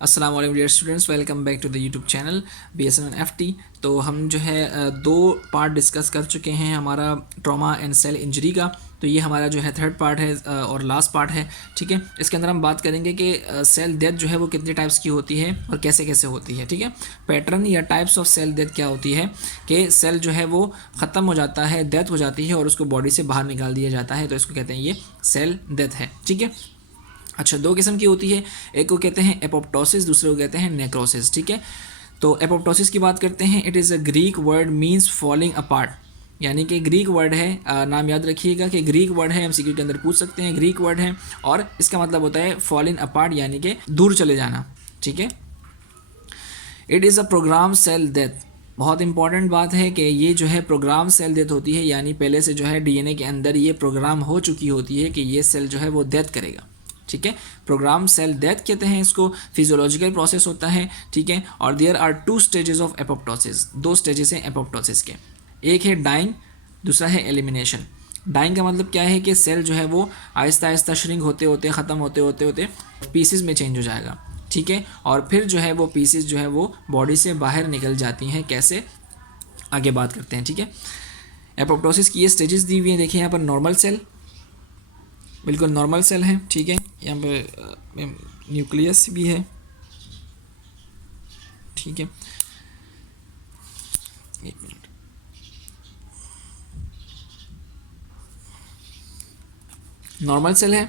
अस्सलाम वालेकुम dear students, welcome back to the YouTube channel BSN1FT। तो हम जो है दो पार्ट डिस्कस कर चुके हैं हमारा ट्रॉमा एंड सेल इंजरी का। तो ये हमारा जो है थर्ड पार्ट है और लास्ट पार्ट है। ठीक है, इसके अंदर हम बात करेंगे कि सेल डेथ जो है वो कितने टाइप्स की होती है और कैसे कैसे होती है। ठीक है, पैटर्न या टाइप्स ऑफ सेल डेथ क्या होती है कि सेल जो है वो ख़त्म हो जाता है, डेथ हो जाती है और उसको बॉडी से बाहर निकाल दिया जाता है, तो इसको कहते हैं ये सेल डेथ है। ठीक है, अच्छा, दो किस्म की होती है, एक को कहते हैं एपोप्टोसिस, दूसरे को कहते हैं नेक्रोसिस। ठीक है, तो एपोप्टोसिस की बात करते हैं। It is a Greek word means falling apart, यानी कि ग्रीक वर्ड है। नाम याद रखिएगा कि ग्रीक वर्ड है, MCQ के अंदर पूछ सकते हैं, ग्रीक वर्ड है और इसका मतलब होता है फॉलिंग अपार्ट, यानी कि दूर चले जाना। ठीक है, it is a programme cell death. बहुत इंपॉर्टेंट बात है कि ये जो है प्रोग्राम सेल डेथ होती है, यानी पहले से जो है DNA के अंदर ये प्रोग्राम हो चुकी होती है कि ये सेल जो है वो डेथ करेगा। ठीक है, प्रोग्राम सेल डेथ कहते हैं इसको। फिजियोलॉजिकल प्रोसेस होता है। ठीक है, और there are 2 stages of apoptosis. 2 stages हैं एपोप्टोसिस के, एक है डाइंग, दूसरा है एलिमिनेशन। डाइंग का मतलब क्या है कि सेल जो है वो आहिस्ता आहिस्ता श्रिंक होते होते ख़त्म होते होते होते पीसेस में चेंज हो जाएगा। ठीक है, और फिर जो है वो पीसेस जो है वो बॉडी से बाहर निकल जाती हैं। कैसे, आगे बात करते हैं। ठीक है, एपोप्टोसिस की ये स्टेजेस दी हुई हैं, देखिए यहाँ पर नॉर्मल सेल, बिल्कुल नॉर्मल सेल है। ठीक है, यहाँ पे न्यूक्लियस भी है। ठीक है, एक मिनट, नॉर्मल सेल है।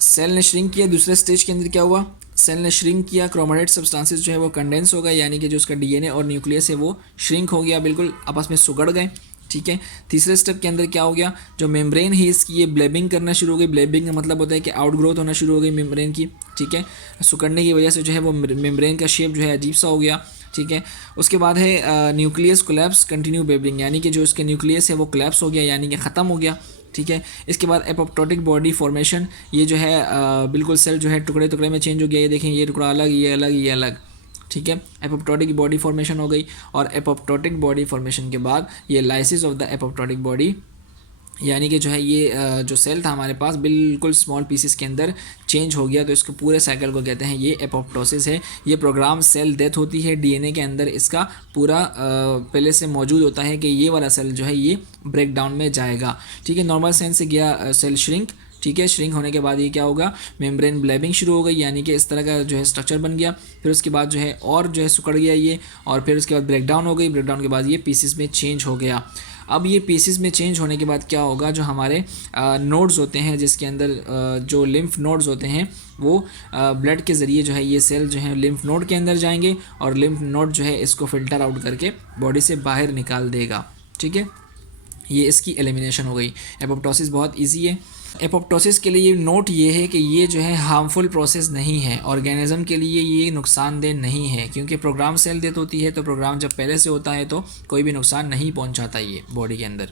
सेल ने श्रिंक किया, दूसरे स्टेज के अंदर क्या हुआ, सेल ने श्रिंक किया, क्रोमेटेड सब्सटेंसेस जो है वो कंडेंस हो गए, यानी कि जो उसका DNA और न्यूक्लियस है वो श्रिंक हो गया, बिल्कुल आपस में सुगड़ गए। ठीक है, तीसरे स्टेप के अंदर क्या हो गया, जो मेम्ब्रेन है इसकी ये ब्लेबिंग करना शुरू हो गई। ब्लेबिंग का मतलब होता है कि आउट ग्रोथ होना शुरू हो गई मेम्ब्रेन की। ठीक है, सुकड़ने की वजह से जो है वो मेम्ब्रेन का शेप जो है अजीब सा हो गया। ठीक है, उसके बाद है न्यूक्लियस कोलैप्स कंटिन्यू बेबलिंग, यानी कि जो उसके न्यूक्लियस है वो कोलैप्स हो गया, यानी कि ख़त्म हो गया। ठीक है, इसके बाद एपोप्टोटिक बॉडी फॉर्मेशन, ये जो है बिल्कुल सेल जो है टुकड़े टुकड़े में चेंज हो गया। ये देखें, ये टुकड़ा अलग, ये अलग, ये अलग। ठीक है, एपोप्टोटिक बॉडी फॉर्मेशन हो गई और एपोप्टोटिक बॉडी फॉर्मेशन के बाद ये lysis of the apoptotic body, यानी कि जो है ये जो सेल था हमारे पास बिल्कुल स्मॉल पीसेस के अंदर चेंज हो गया। तो इसको पूरे साइकिल को कहते हैं ये एपोप्टोसिस है। ये प्रोग्राम सेल डेथ होती है, DNA के अंदर इसका पूरा पहले से मौजूद होता है कि ये वाला सेल जो है ये ब्रेक डाउन में जाएगा। ठीक है, नॉर्मल सेल से गया सेल श्रिंक। ठीक है, श्रिंक होने के बाद ये क्या होगा, मेम्ब्रेन ब्लेबिंग शुरू हो गई, यानी कि इस तरह का जो है स्ट्रक्चर बन गया। फिर उसके बाद जो है और जो है सिकुड़ गया ये, और फिर उसके बाद ब्रेक डाउन हो गई। ब्रेक डाउन के बाद ये पीसेस में चेंज हो गया। अब ये पीसेस में चेंज होने के बाद क्या होगा, जो हमारे नोड्स होते हैं जिसके अंदर जो लिम्फ नोड्स होते हैं वो ब्लड के ज़रिए जो है ये सेल जो है लिम्फ नोड के अंदर जाएंगे और लिम्फ नोड जो है इसको फ़िल्टर आउट करके बॉडी से बाहर निकाल देगा। ठीक है, ये इसकी एलिमिनेशन हो गई। एपोप्टोसिस बहुत इजी है। एपोप्टोसिस के लिए नोट ये है कि ये जो है हार्मफुल प्रोसेस नहीं है, ऑर्गेनिज्म के लिए ये नुकसानदेह नहीं है, क्योंकि प्रोग्राम सेल डेथ होती है तो प्रोग्राम जब पहले से होता है तो कोई भी नुकसान नहीं पहुंचाता ये बॉडी के अंदर।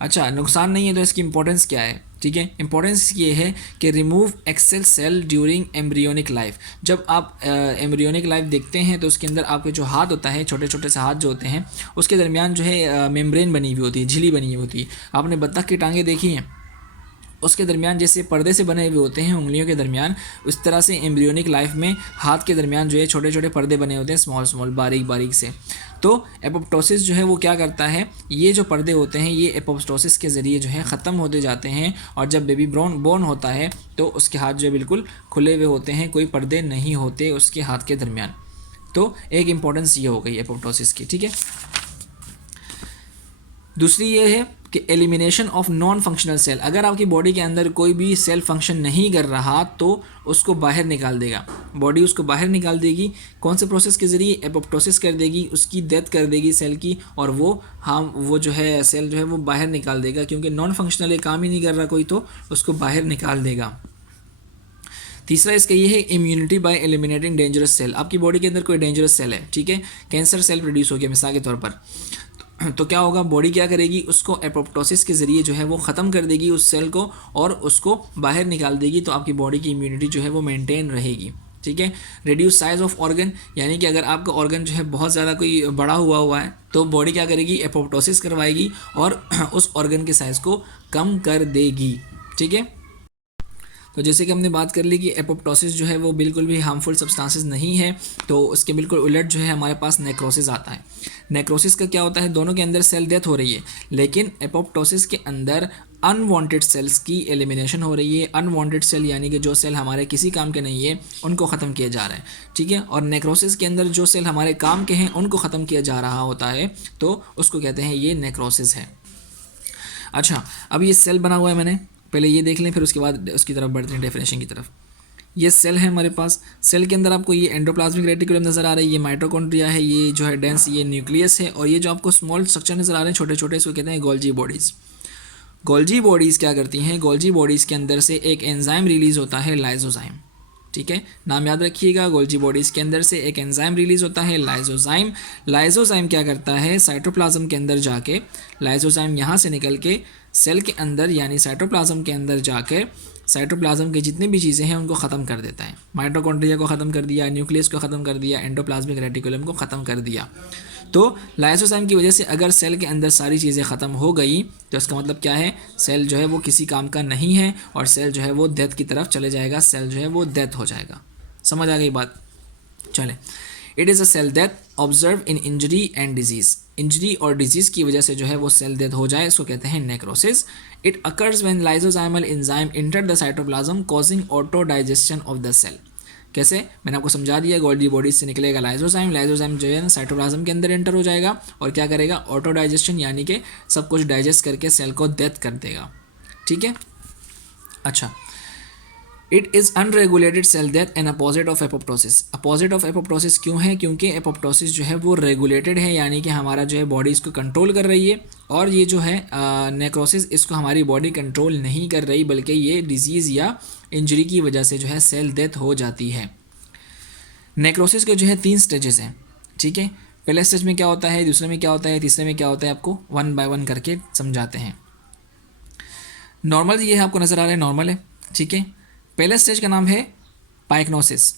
अच्छा, नुकसान नहीं है तो इसकी इंपॉर्टेंस क्या है। ठीक है, इंपॉर्टेंस ये है कि remove excess cell during embryonic life. जब आप एम्ब्रियोनिक लाइफ देखते हैं तो उसके अंदर आपके जो हाथ होता है, छोटे छोटे से हाथ जो होते हैं उसके दरमियान जो है मेम्ब्रेन बनी हुई होती है, झिल्ली बनी हुई होती है। आपने बत्तख की टांगें देखी हैं, उसके दरमियान जैसे पर्दे से बने हुए होते हैं उंगलियों के दरमियान, उस तरह से एम्ब्रियोनिक लाइफ में हाथ के दरमियान जो है छोटे छोटे पर्दे बने होते हैं, स्मॉल स्मॉल बारीक बारीक से। तो एपोप्टोसिस जो है वो क्या करता है, ये जो पर्दे होते हैं ये एपोप्टोसिस के ज़रिए जो है ख़त्म होते जाते हैं और जब बेबी बोर्न होता है तो उसके हाथ जो बिल्कुल खुले हुए होते हैं, कोई पर्दे नहीं होते उसके हाथ के दरमियान। तो एक इम्पॉर्टेंस ये हो गई एपोप्टोसिस की। ठीक है, दूसरी ये है कि elimination of non functional cell. अगर आपकी बॉडी के अंदर कोई भी सेल फंक्शन नहीं कर रहा तो उसको बाहर निकाल देगा, बॉडी उसको बाहर निकाल देगी। कौन से प्रोसेस के ज़रिए, एपोप्टोसिस कर देगी, उसकी डेथ कर देगी सेल की, और वो जो है सेल जो है वो बाहर निकाल देगा, क्योंकि नॉन फंक्शनल काम ही नहीं कर रहा कोई तो उसको बाहर निकाल देगा। तीसरा इसका ये है immunity by eliminating dangerous cell. आपकी बॉडी के अंदर कोई डेंजरस सेल है, ठीक है, कैंसर सेल प्रोड्यूस हो गया मिसाल के तौर पर, तो क्या होगा, बॉडी क्या करेगी, उसको एपोप्टोसिस के ज़रिए जो है वो ख़त्म कर देगी उस सेल को और उसको बाहर निकाल देगी। तो आपकी बॉडी की इम्यूनिटी जो है वो मेंटेन रहेगी। ठीक है, रिड्यूस साइज ऑफ ऑर्गन, यानी कि अगर आपका ऑर्गन जो है बहुत ज़्यादा कोई बड़ा हुआ है तो बॉडी क्या करेगी, एपोप्टोसिस करवाएगी और उस ऑर्गन के साइज़ को कम कर देगी। ठीक है, तो जैसे कि हमने बात कर ली कि एपोप्टोसिस जो है वो बिल्कुल भी हार्मफुल सब्सटेंसेस नहीं है, तो उसके बिल्कुल उलट जो है हमारे पास नेक्रोसिस आता है। नेक्रोसिस का क्या होता है, दोनों के अंदर सेल डेथ हो रही है, लेकिन एपोप्टोसिस के अंदर अनवांटेड सेल्स की एलिमिनेशन हो रही है। अनवांटेड सेल यानी कि जो सेल हमारे किसी काम के नहीं है उनको ख़त्म किया जा रहा है, ठीक है। और नेक्रोसिस के अंदर जो सेल हमारे काम के हैं उनको ख़त्म किया जा रहा होता है, तो उसको कहते हैं ये नेक्रोसिस है। अच्छा, अब ये सेल बना हुआ है, मैंने पहले ये देख लें, फिर उसके बाद उसकी तरफ बढ़ते हैं डेफिनेशन की तरफ। ये सेल है हमारे पास, सेल के अंदर आपको ये एंडोप्लाज्मिक रेटिकुलम नज़र आ रहा है, ये माइटोकॉन्ड्रिया है, ये जो है डेंस ये न्यूक्लियस है, और ये जो आपको स्मॉल स्ट्रक्चर नज़र आ रहे हैं छोटे छोटे, इसको कहते हैं गोल्जी बॉडीज़। गोल्जी बॉडीज़ क्या करती हैं, गोल्जी बॉडीज़ के अंदर से एक एंजाइम रिलीज़ होता है लाइजोजाइम, ठीक है, नाम याद रखिएगा। गोल्जी बॉडीज़ के अंदर से एक एंजाइम रिलीज़ होता है लाइजोजाइम। लाइजोजाइम क्या करता है, साइटोप्लाज्म के अंदर जाके, लाइजोजाइम यहाँ से निकल के सेल के अंदर यानी साइटोप्लाज्म के अंदर जाकर साइटोप्लाज्म की जितनी भी चीज़ें हैं उनको ख़त्म कर देता है। माइटोकॉन्ड्रिया को ख़त्म कर दिया, न्यूक्लियस को ख़त्म कर दिया, एंडोप्लाज्मिक रेटिकुलम को ख़त्म कर दिया। तो लाइसोजाइम की वजह से अगर सेल के अंदर सारी चीज़ें ख़त्म हो गई तो इसका मतलब क्या है, सेल जो है वो किसी काम का नहीं है और सेल जो है वो डेथ की तरफ चले जाएगा, सेल जो है वो डेथ हो जाएगा। समझ आ गई बात? चले, it is a cell death observe in injury and disease. Injury और डिजीज़ की वजह से जो है वो सेल डेथ हो जाए, इसको कहते हैं necrosis. It occurs when lysosomal enzyme enter the cytoplasm causing auto digestion of the cell. कैसे, मैंने आपको समझा दिया, गोल्जी बॉडीज से निकलेगा लाइसोजाइम, लाइसोजाइम जो है ना साइटोप्लाज्म के अंदर एंटर हो जाएगा और क्या करेगा, ऑटो डाइजेशन यानी कि सब कुछ डाइजेस्ट करके सेल को डेथ कर देगा, ठीक है। अच्छा, it is unregulated cell death and opposite of apoptosis. Opposite of apoptosis क्यों है, क्योंकि एपोप्टोसिस जो है वो रेगुलेटेड है, यानी कि हमारा जो है बॉडी इसको कंट्रोल कर रही है, और ये जो है नेक्रोसिस इसको हमारी बॉडी कंट्रोल नहीं कर रही, बल्कि ये डिजीज़ या इंजरी की वजह से जो है सेल डेथ हो जाती है। नेक्रोसिस के जो है 3 स्टेजेस हैं, ठीक है। पहले स्टेज में क्या होता है, दूसरे में क्या होता है, तीसरे में क्या होता है, आपको 1 बाय 1 करके समझाते हैं। नॉर्मल ये आपको नज़र आ रहा है, नॉर्मल है, ठीक है। पहला स्टेज का नाम है पाइक्नोसिस।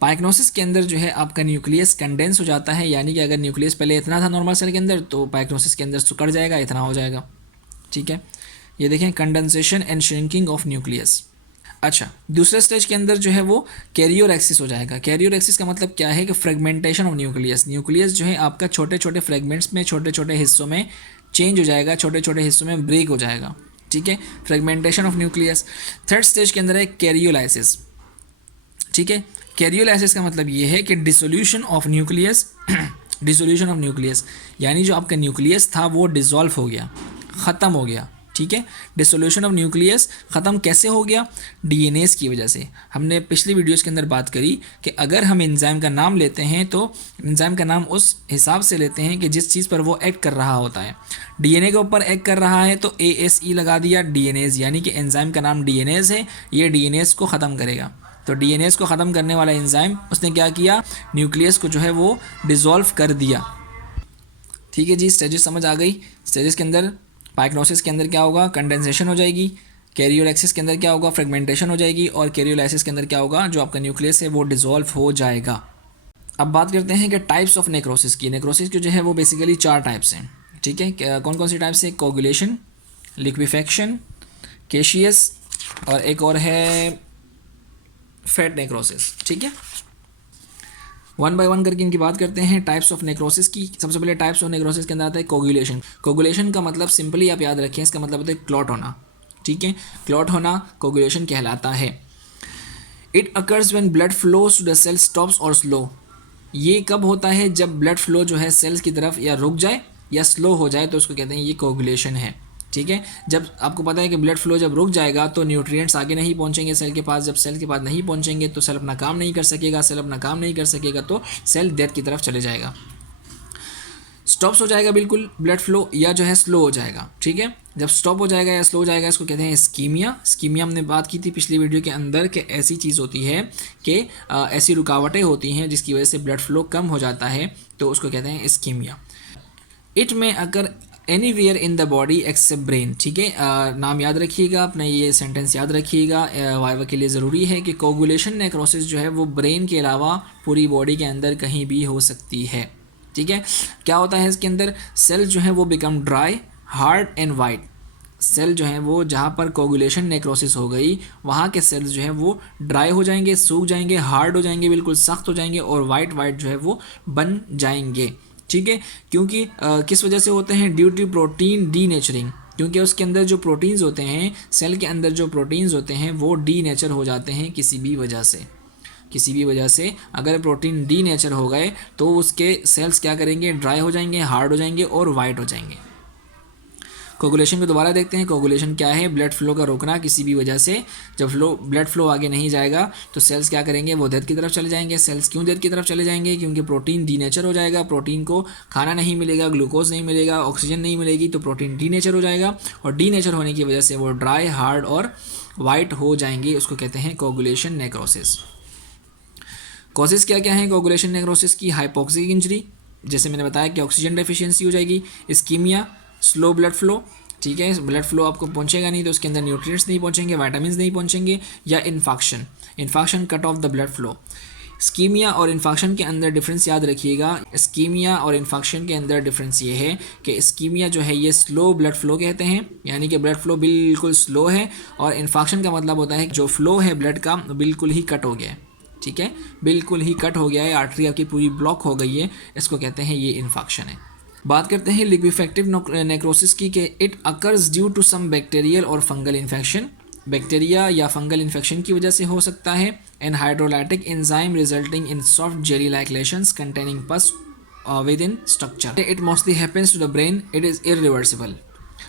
पाइक्नोसिस के अंदर जो है आपका न्यूक्लियस कंडेंस हो जाता है, यानी कि अगर न्यूक्लियस पहले इतना था नॉर्मल सेल के अंदर, तो पाइक्नोसिस के अंदर सिकुड़ जाएगा, इतना हो जाएगा, ठीक है। ये देखें, condensation and shrinking of nucleus. अच्छा, दूसरे स्टेज के अंदर जो है वो कैरियोरेक्सिस हो जाएगा। कैरियोरेक्सिस का मतलब क्या है कि फ्रेगमेंटेशन ऑफ न्यूक्लियस। न्यूक्लियस जो है आपका छोटे छोटे फ्रेगमेंट्स में, छोटे छोटे हिस्सों में चेंज हो जाएगा, छोटे छोटे हिस्सों में ब्रेक हो जाएगा, ठीक है, fragmentation of nucleus. Third stage के अंदर है कैरियोलाइसिस, ठीक है। कैरियोलाइसिस का मतलब ये है कि dissolution of nucleus dissolution of nucleus यानी जो आपका न्यूक्लियस था वो डिसॉल्व हो गया, ख़त्म हो गया, ठीक है। डिसोल्यूशन ऑफ न्यूक्लियस ख़त्म कैसे हो गया, डीएनएस की वजह से। हमने पिछली वीडियोस के अंदर बात करी कि अगर हम एंजाइम का नाम लेते हैं तो एंजाइम का नाम उस हिसाब से लेते हैं कि जिस चीज़ पर वो एक्ट कर रहा होता है। डीएनए के ऊपर एक्ट कर रहा है तो ASE लगा दिया, डीएनएज, यानी कि एंजाइम का नाम डीएनएज है, ये डीएनएज को ख़त्म करेगा। तो डीएनएज को ख़त्म करने वाला एंजाइम उसने क्या किया, न्यूक्लियस को जो है वो डिसॉल्व कर दिया, ठीक है जी। स्टेजेस समझ आ गई। स्टेजेस के अंदर पाइक्नोसिस के अंदर क्या होगा, कंडेंसेशन हो जाएगी, कैरियोलेक्सिस के अंदर क्या होगा, फ्रेगमेंटेशन हो जाएगी, और कैरियोलाइसिस के अंदर क्या होगा, जो आपका न्यूक्लियस है वो डिसॉल्व हो जाएगा। अब बात करते हैं कि टाइप्स ऑफ नेक्रोसिस की। नेक्रोसिस की जो है वो बेसिकली 4 टाइप्स हैं, ठीक है। कौन कौन सी टाइप्स है, कोगुलेशन, लिक्विफेक्शन, केशियस, और एक और है फैट नेक्रोसिस, ठीक है। 1 बाय 1 करके इनकी बात करते हैं टाइप्स ऑफ नेक्रोसिस की। सबसे पहले टाइप्स ऑफ नेक्रोसिस के अंदर आता है कोगुलेशन। कोगुलेशन का मतलब सिंपली आप याद रखें, इसका मतलब होता है क्लॉट होना, ठीक है। क्लॉट होना कोगुलेशन कहलाता है। It occurs when blood flows to the cell stops और स्लो। ये कब होता है, जब ब्लड फ्लो जो है सेल्स की तरफ या रुक जाए या स्लो हो जाए, तो उसको कहते हैं ये कोगुलेशन है, ठीक है। जब आपको पता है कि ब्लड फ्लो जब रुक जाएगा तो न्यूट्रिएंट्स आगे नहीं पहुंचेंगे सेल के पास, जब सेल के पास नहीं पहुंचेंगे तो सेल अपना काम नहीं कर सकेगा, सेल अपना काम नहीं कर सकेगा तो सेल डेथ की तरफ चले जाएगा, स्टॉप्स हो जाएगा बिल्कुल ब्लड फ्लो, या जो है स्लो हो जाएगा, ठीक है। जब स्टॉप हो जाएगा या स्लो हो जाएगा इसको कहते हैं इस्कीमिया। इस्कीमिया हमने बात की थी पिछली वीडियो के अंदर कि ऐसी चीज़ होती है कि ऐसी रुकावटें होती हैं जिसकी वजह से ब्लड फ्लो कम हो जाता है, तो उसको कहते हैं इस्कीमिया। इट में अगर anywhere in the body except brain, ठीक है। नाम याद रखिएगा, अपना ये सेंटेंस याद रखिएगा, वाइवा के लिए ज़रूरी है कि कोगुलेशन नेक्रोसिस जो है वो ब्रेन के अलावा पूरी बॉडी के अंदर कहीं भी हो सकती है, ठीक है। क्या होता है इसके अंदर, सेल जो है वो become dry, hard and white. Cell जो है वो जहाँ पर कोगुलेशन नेक्रोसिस हो गई वहाँ के सेल्स जो है वो ड्राई हो जाएंगे, सूख जाएंगे, हार्ड हो जाएंगे, बिल्कुल सख्त हो जाएंगे और वाइट वाइट जो है वो बन जाएंगे। ठीक है, क्योंकि किस वजह से होते हैं? ड्यू टू प्रोटीन डीनेचरिंग, क्योंकि उसके अंदर जो प्रोटीन्स होते हैं, सेल के अंदर जो प्रोटीन्स होते हैं वो डीनेचर हो जाते हैं किसी भी वजह से। किसी भी वजह से अगर प्रोटीन डीनेचर हो गए तो उसके सेल्स क्या करेंगे? ड्राई हो जाएंगे, हार्ड हो जाएंगे और वाइट हो जाएंगे। कोगुलेशन को दोबारा देखते हैं। कोगुलेशन क्या है? ब्लड फ्लो का रोकना किसी भी वजह से। जब ब्लड फ्लो आगे नहीं जाएगा तो सेल्स क्या करेंगे? वो डेथ की तरफ चले जाएंगे। सेल्स क्यों डेथ की तरफ चले जाएंगे? क्योंकि प्रोटीन डीनेचर हो जाएगा, प्रोटीन को खाना नहीं मिलेगा, ग्लूकोज नहीं मिलेगा, ऑक्सीजन नहीं मिलेगी, तो प्रोटीन डीनेचर हो जाएगा और डीनेचर होने की वजह से वो ड्राई, हार्ड और वाइट हो जाएंगे। उसको कहते हैं कोगुलेशन नेक्रोसिस। कॉजेस क्या क्या है कोगुलेशन नेक्रोसिस की? हाइपोक्सिक इंजरी, जैसे मैंने बताया कि ऑक्सीजन डेफिशिएंसी हो जाएगी। इस्कीमिया, स्लो ब्लड फ्लो, ठीक है, ब्लड फ्लो आपको पहुंचेगा नहीं तो उसके अंदर न्यूट्रिएंट्स नहीं पहुंचेंगे, विटामिन्स नहीं पहुंचेंगे। या infection cut off the blood flow. Ischaemia और इन्फेक्शन के अंदर डिफरेंस याद रखिएगा। स्कीमिया और इन्फेक्शन के अंदर डिफरेंस ये है कि स्कीमिया जो है ये स्लो ब्लड फ्लो कहते हैं, यानी कि ब्लड फ्लो बिल्कुल स्लो है, और इन्फेक्शन का मतलब होता है कि जो फ्लो है ब्लड का बिल्कुल ही कट हो गया है। ठीक है, बिल्कुल ही कट हो गया है, आर्टरी आपकी पूरी ब्लॉक हो गई है, इसको कहते हैं ये इन्फेक्शन है। बात करते हैं लिक्विफेक्टिव नेक्रोसिस की, कि it occurs due to some bacterial और फंगल इन्फेक्शन। बैक्टीरिया या फंगल इन्फेक्शन की वजह से हो सकता है। And hydrolytic enzyme resulting in soft jelly like lesions containing pus within structure. It mostly happens to the brain, it is irreversible.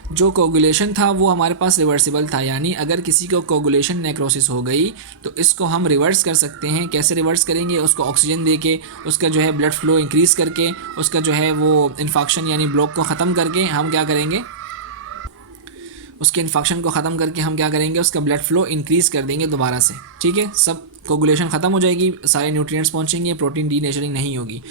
जो coagulation था वो हमारे पास रिवर्सिबल था, यानी अगर किसी को कोगुलेशन नेक्रोसिस हो गई तो इसको हम रिवर्स कर सकते हैं। कैसे रिवर्स करेंगे? उसको ऑक्सीजन दे के, उसका जो है ब्लड फ्लो इंक्रीज़ करके, उसका जो है वो इन्फेक्शन यानी ब्लॉक को ख़त्म करके हम क्या करेंगे? उसके इन्फेक्शन को ख़त्म करके हम क्या करेंगे? उसका ब्लड फ्लो इंक्रीज़ कर देंगे दोबारा से। ठीक है, सब कोगुलेशन ख़त्म हो जाएगी, सारे न्यूट्रिएंट्स पहुंचेंगे, प्रोटीन डीनेचरिंग नहीं होगी।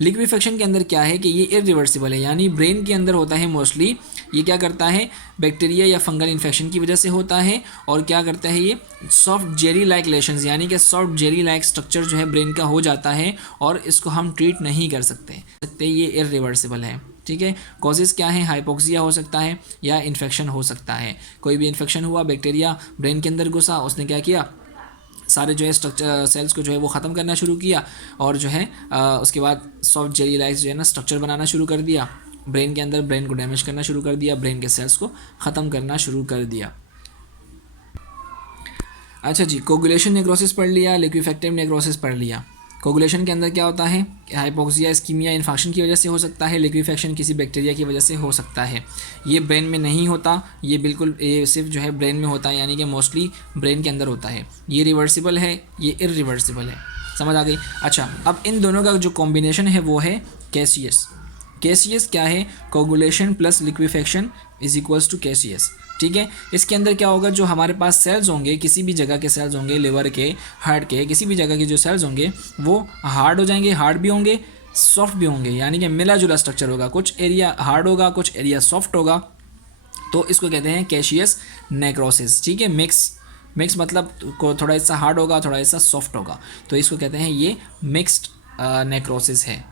लिक्विफेक्शन के अंदर क्या है कि ये इरिवर्सिबल है, यानी ब्रेन के अंदर होता है मोस्टली। ये क्या करता है? बैक्टीरिया या फंगल इन्फेक्शन की वजह से होता है। और क्या करता है ये? सॉफ्ट जेली लाइक लेशंस, यानी कि सॉफ्ट जेली लाइक स्ट्रक्चर जो है ब्रेन का हो जाता है और इसको हम ट्रीट नहीं कर सकते। ये इरिवर्सिबल है। ठीक है, कॉजेज़ क्या है? हाइपोक्सिया हो सकता है या इन्फेक्शन हो सकता है। कोई भी इन्फेक्शन हुआ, बैक्टीरिया ब्रेन के अंदर घुसा, उसने क्या किया? सारे जो है स्ट्रक्चर सेल्स को जो है वो ख़त्म करना शुरू किया और जो है उसके बाद सॉफ्ट जेली लाइक जो है ना स्ट्रक्चर बनाना शुरू कर दिया ब्रेन के अंदर, ब्रेन को डैमेज करना शुरू कर दिया, ब्रेन के सेल्स को ख़त्म करना शुरू कर दिया। अच्छा जी, कोगुलेशन नेक्रोसिस पढ़ लिया, लिक्विफेक्टिव नेक्रोसिस पढ़ लिया। कोगुलेशन के अंदर क्या होता है? हाइपोक्सिया, इस्कीमिया इन्फेक्शन की वजह से हो सकता है। लिक्विफेक्शन किसी बैक्टीरिया की वजह से हो सकता है। ये ब्रेन में नहीं होता, ये बिल्कुल ये सिर्फ जो है ब्रेन में होता है, यानी कि मोस्टली ब्रेन के अंदर होता है। ये रिवर्सिबल है, ये इरिवर्सिबल है। समझ आ गई? अच्छा, अब इन दोनों का जो कॉम्बिनेशन है वो है कैसियस। कैसियस क्या है? Coagulation plus liquefaction is equals to caseous. ठीक है, इसके अंदर क्या होगा? जो हमारे पास सेल्स होंगे, किसी भी जगह के सेल्स होंगे, लिवर के, हार्ट के, किसी भी जगह के जो सेल्स होंगे वो हार्ड हो जाएंगे, हार्ड भी होंगे, सॉफ्ट भी होंगे, यानी कि मिला जुला स्ट्रक्चर होगा। कुछ एरिया हार्ड होगा, कुछ एरिया सॉफ्ट होगा, तो इसको कहते हैं कैशियस नेक्रोसिस। ठीक है, मिक्स मतलब थोड़ा हिस्सा हार्ड होगा, थोड़ा हिस्सा सॉफ्ट होगा, तो इसको कहते हैं ये मिक्स्ड नेक्रोसिस है।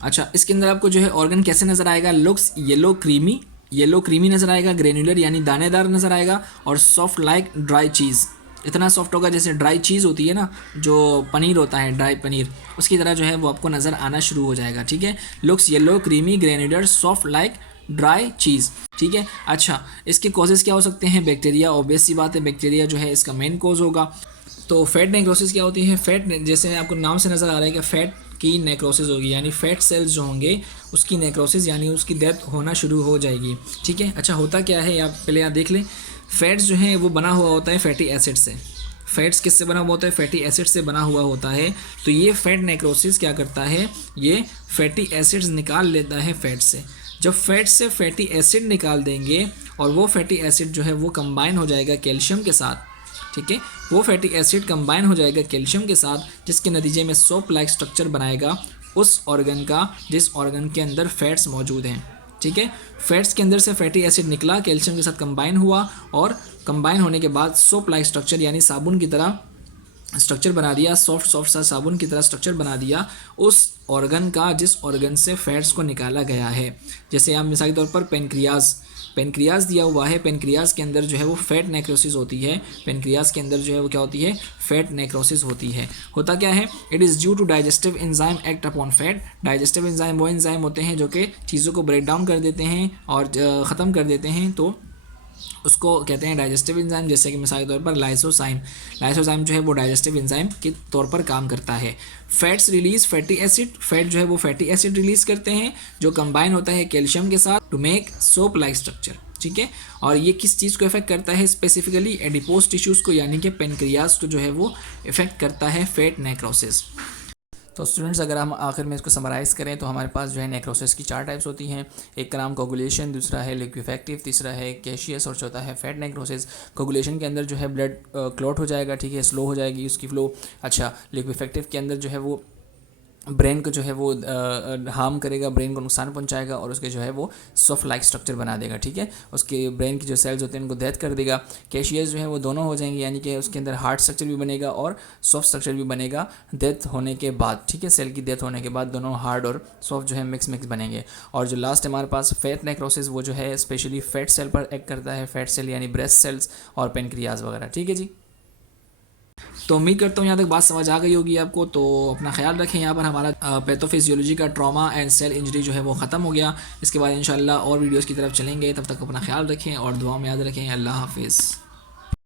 अच्छा, इसके अंदर आपको जो है ऑर्गन कैसे नज़र आएगा? लुक्स येलो क्रीमी नज़र आएगा, ग्रेनुलर यानी दानेदार नज़र आएगा, और सॉफ्ट लाइक ड्राई चीज़। इतना सॉफ्ट होगा जैसे ड्राई चीज़ होती है ना, जो पनीर होता है, ड्राई पनीर, उसकी तरह जो है वो आपको नज़र आना शुरू हो जाएगा। ठीक है, looks yellow creamy granular soft like dry cheese. ठीक है, अच्छा, इसके कॉजेज़ क्या हो सकते हैं? बैक्टीरिया, ऑब्वियस सी बात है, बैक्टीरिया जो है इसका मेन कॉज होगा। तो फैट नेक्रोसिस क्या होती है? फैट, जैसे आपको नाम से नज़र आ रहा है कि फैट की नेक्रोसिस होगी, यानी फैट सेल्स जो होंगे उसकी नेक्रोसिस यानी उसकी डेथ होना शुरू हो जाएगी। ठीक है, अच्छा, होता क्या है आप पहले यहाँ देख लें। फैट्स जो है वो बना हुआ होता है फैटी एसिड से। फैट्स किससे बना हुआ होता है? फैटी एसिड से बना हुआ होता है। तो ये फैट नेक्रोसिस क्या करता है? ये फैटी एसिड्स निकाल लेता है फैट से। जब फैट से फैटी एसिड निकाल देंगे और वो फैटी एसिड जो है वो कंबाइन हो जाएगा कैल्शियम के साथ। ठीक है, वो फैटी एसिड कंबाइन हो जाएगा कैल्शियम के साथ, जिसके नतीजे में सोप लाइक स्ट्रक्चर बनाएगा उस ऑर्गन का जिस ऑर्गन के अंदर फैट्स मौजूद हैं। ठीक है, फैट्स के अंदर से फैटी एसिड निकला, कैल्शियम के साथ कंबाइन हुआ, और कंबाइन होने के बाद सोप लाइक स्ट्रक्चर यानी साबुन की तरह स्ट्रक्चर बना दिया, सॉफ्ट सा साबुन की तरह स्ट्रक्चर बना दिया उस ऑर्गन का जिस ऑर्गन से फैट्स को निकाला गया है। जैसे आप मिसाल के तौर पर पेनक्रियाज दिया हुआ है, पेनक्रियाज के अंदर जो है वो फैट नेक्रोसिस होती है, पेनक्रियाज के अंदर जो है वो क्या होती है, फैट नेक्रोसिस होती है। होता क्या है, it is due to digestive enzyme act upon fat. Digestive enzyme वो एंजाइम होते हैं जो कि चीज़ों को ब्रेक डाउन कर देते हैं और ख़त्म कर देते हैं, तो उसको कहते हैं डाइजेस्टिव एंजाइम। जैसे कि मिसाल के तौर पर लाइसोसाइम, लाइसोसाइम जो है वो डाइजेस्टिव एंजाइम के तौर पर काम करता है। Fats release fatty acid, fat जो है वो फैटी एसिड रिलीज करते हैं जो कंबाइन होता है कैल्शियम के साथ to make soap like structure, ठीक है। और ये किस चीज़ को इफेक्ट करता है, स्पेसिफिकली एडिपोज टिश्यूज़ को, यानी कि पेनक्रियाज को जो है वो इफेक्ट करता है फैट नेक्रोसिस। तो स्टूडेंट्स, अगर हम आखिर में इसको समराइज़ करें तो हमारे पास जो है नेक्रोसिस की 4 टाइप्स होती हैं। एक का नाम कोगुलेशन, दूसरा है लिक्विफेक्टिव, तीसरा है कैशियस और चौथा है फैट नेक्रोसिस। कोगुलेशन के अंदर जो है ब्लड क्लॉट हो जाएगा, ठीक है, स्लो हो जाएगी उसकी फ्लो। अच्छा, लिक्विफेक्टिव के अंदर जो है वो ब्रेन को जो है वो हार्म करेगा, ब्रेन को नुकसान पहुंचाएगा और उसके जो है वो सॉफ्ट लाइक स्ट्रक्चर बना देगा, ठीक है, उसके ब्रेन की जो सेल्स होते हैं उनको डेथ कर देगा। कैशियस जो है वो दोनों हो जाएंगे, यानी कि उसके अंदर हार्ड स्ट्रक्चर भी बनेगा और सॉफ्ट स्ट्रक्चर भी बनेगा डेथ होने के बाद, ठीक है, सेल की डेथ होने के बाद दोनों हार्ड और सॉफ्ट जो है मिक्स बनेंगे। और जो लास्ट हमारे पास फैट नेक्रोसिस, वो जो है स्पेशली फैट सेल पर एक्ट करता है, फैट सेल यानी ब्रेस्ट सेल्स और पेनक्रियाज वगैरह, ठीक है जी। तो उम्मीद करता हूँ यहाँ तक बात समझ आ गई होगी आपको। तो अपना ख्याल रखें। यहाँ पर हमारा पैथोफिजियोलॉजी का ट्रॉमा एंड सेल इंजरी जो है वो ख़त्म हो गया। इसके बाद इंशाल्लाह और वीडियोस की तरफ चलेंगे। तब तक अपना ख्याल रखें और दुआ में याद रखें। अल्लाह हाफिज़।